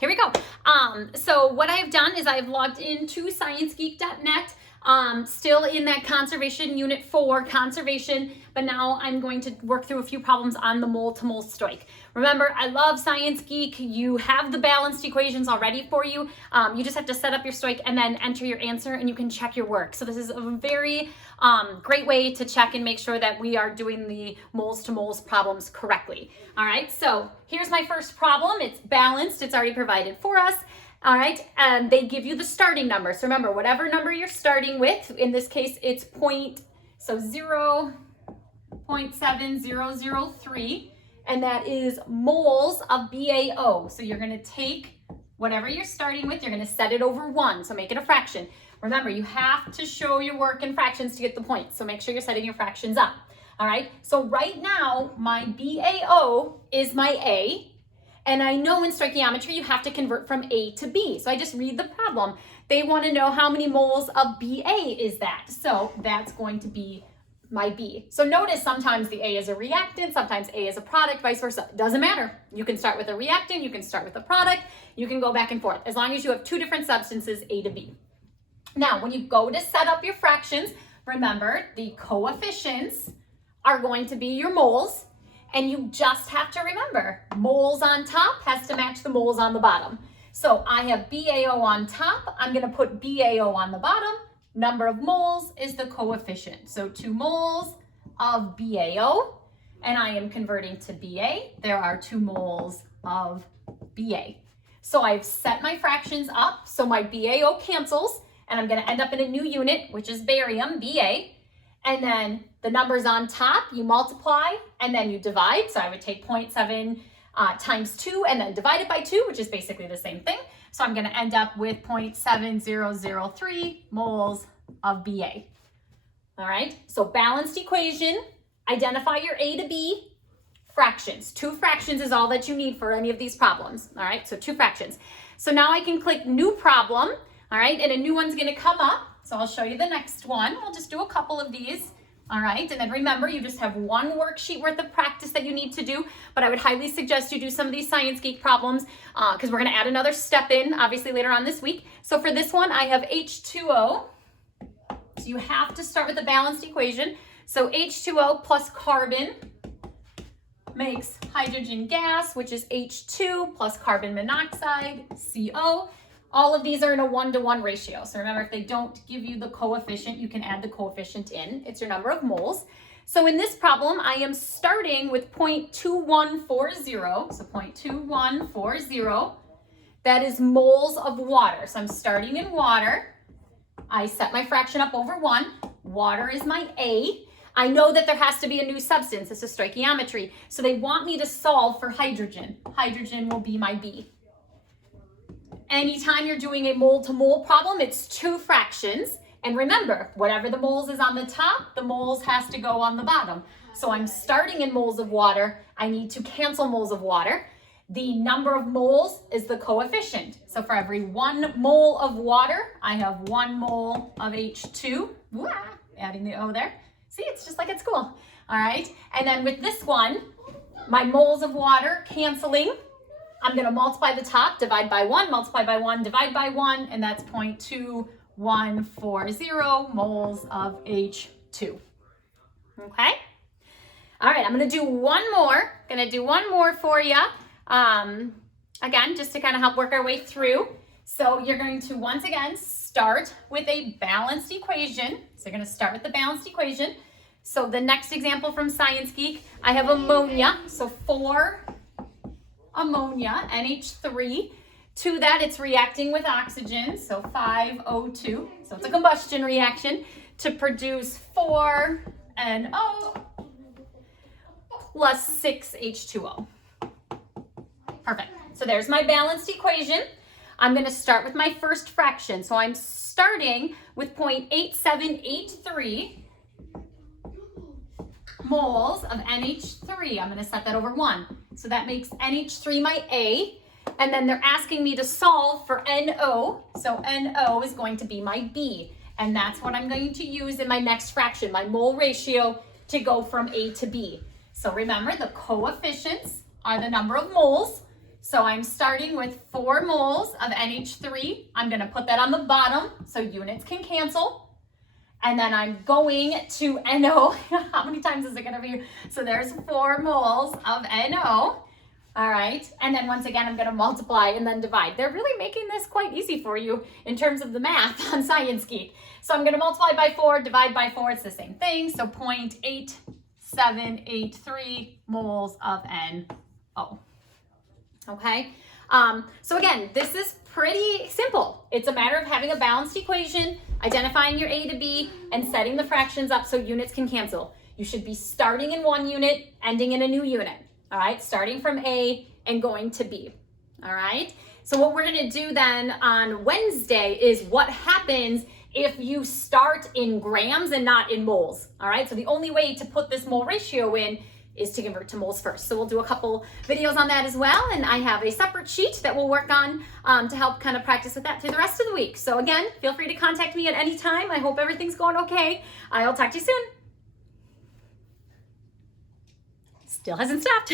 here we go. So what I've done is I've logged into ScienceGeek.net, still in that conservation unit 4 conservation, but now I'm going to work through a few problems on the mole to mole stoich. Remember, I love Science Geek. You have the balanced equations already for you. You just have to set up your stoich and then enter your answer and you can check your work. So this is a very great way to check and make sure that we are doing the moles to moles problems correctly. All right, so here's my first problem. It's balanced, it's already provided for us. All right, and they give you the starting number. So remember, whatever number you're starting with, in this case, it's 0.7003, and that is moles of BaO. So you're gonna take whatever you're starting with, you're gonna set it over 1, so make it a fraction. Remember, you have to show your work in fractions to get the point, so make sure you're setting your fractions up. All right, so right now, my BaO is my A, and I know in stoichiometry you have to convert from A to B. So I just read the problem. They want to know how many moles of BA is that. So that's going to be my B. So notice sometimes the A is a reactant, sometimes A is a product, vice versa. It doesn't matter. You can start with a reactant, you can start with a product, you can go back and forth as long as you have 2 different substances, A to B. Now, when you go to set up your fractions, remember the coefficients are going to be your moles. And you just have to remember, moles on top has to match the moles on the bottom. So I have BaO on top, I'm gonna put BaO on the bottom. Number of moles is the coefficient. So 2 moles of BaO, and I am converting to Ba. There are 2 moles of Ba. So I've set my fractions up, so my BaO cancels, and I'm gonna end up in a new unit, which is barium, Ba. And then the numbers on top, you multiply and then you divide. So I would take 0.7 times 2 and then divide it by 2, which is basically the same thing. So I'm going to end up with 0.7003 moles of Ba. All right, so balanced equation, identify your A to B, fractions. 2 fractions is all that you need for any of these problems. All right, so 2 fractions. So now I can click new problem, all right, and a new one's going to come up. So I'll show you the next one. We'll just do a couple of these. All right, and then remember, you just have 1 worksheet worth of practice that you need to do, but I would highly suggest you do some of these Science Geek problems because we're gonna add another step in, obviously later on this week. So for this one, I have H2O. So you have to start with a balanced equation. So H2O plus carbon makes hydrogen gas, which is H2 plus carbon monoxide, CO. All of these are in a 1-to-1 ratio. So remember, if they don't give you the coefficient, you can add the coefficient in. It's your number of moles. So in this problem, I am starting with 0.2140. So 0.2140, that is moles of water. So I'm starting in water. I set my fraction up over 1. Water is my A. I know that there has to be a new substance. This is stoichiometry. So they want me to solve for hydrogen. Hydrogen will be my B. Anytime you're doing a mole to mole problem, it's 2 fractions. And remember, whatever the moles is on the top, the moles has to go on the bottom. So I'm starting in moles of water. I need to cancel moles of water. The number of moles is the coefficient. So for every 1 mole of water, I have 1 mole of H2. Wah, adding the O there. See, it's just like at school. All right. And then with this one, my moles of water canceling. I'm going to multiply the top, divide by 1, multiply by 1, divide by 1, and that's 0.2140 moles of H2. Okay? All right, I'm going to do one more. For you. Again, just to kind of help work our way through. So you're going to, once again, start with a balanced equation. So you're going to start with the balanced equation. So the next example from Science Geek, I have ammonia. So 4 ammonia, NH3. To that, it's reacting with oxygen, so 5O2. So it's a combustion reaction to produce 4NO plus 6H2O. Perfect. So there's my balanced equation. I'm going to start with my first fraction. So I'm starting with 0.8783 moles of NH3. I'm going to set that over 1. So that makes NH3 my A. And then they're asking me to solve for NO. So NO is going to be my B. And that's what I'm going to use in my next fraction, my mole ratio, to go from A to B. So remember, the coefficients are the number of moles. So I'm starting with 4 moles of NH3. I'm gonna put that on the bottom so units can cancel. And then I'm going to NO. How many times is it gonna be? So there's 4 moles of NO. All right, and then once again, I'm gonna multiply and then divide. They're really making this quite easy for you in terms of the math on Science Geek. So I'm gonna multiply by 4, divide by 4, it's the same thing. So 0.8783 moles of NO. Okay, so again, this is pretty simple. It's a matter of having a balanced equation, identifying your A to B, and setting the fractions up so units can cancel. You should be starting in one unit, ending in a new unit. All right, starting from A and going to B. All right, so what we're gonna do then on Wednesday is what happens if you start in grams and not in moles. All right, so the only way to put this mole ratio in is to convert to moles first. So we'll do a couple videos on that as well. And I have a separate sheet that we'll work on to help kind of practice with that through the rest of the week. So again, feel free to contact me at any time. I hope everything's going okay. I'll talk to you soon. Still hasn't stopped.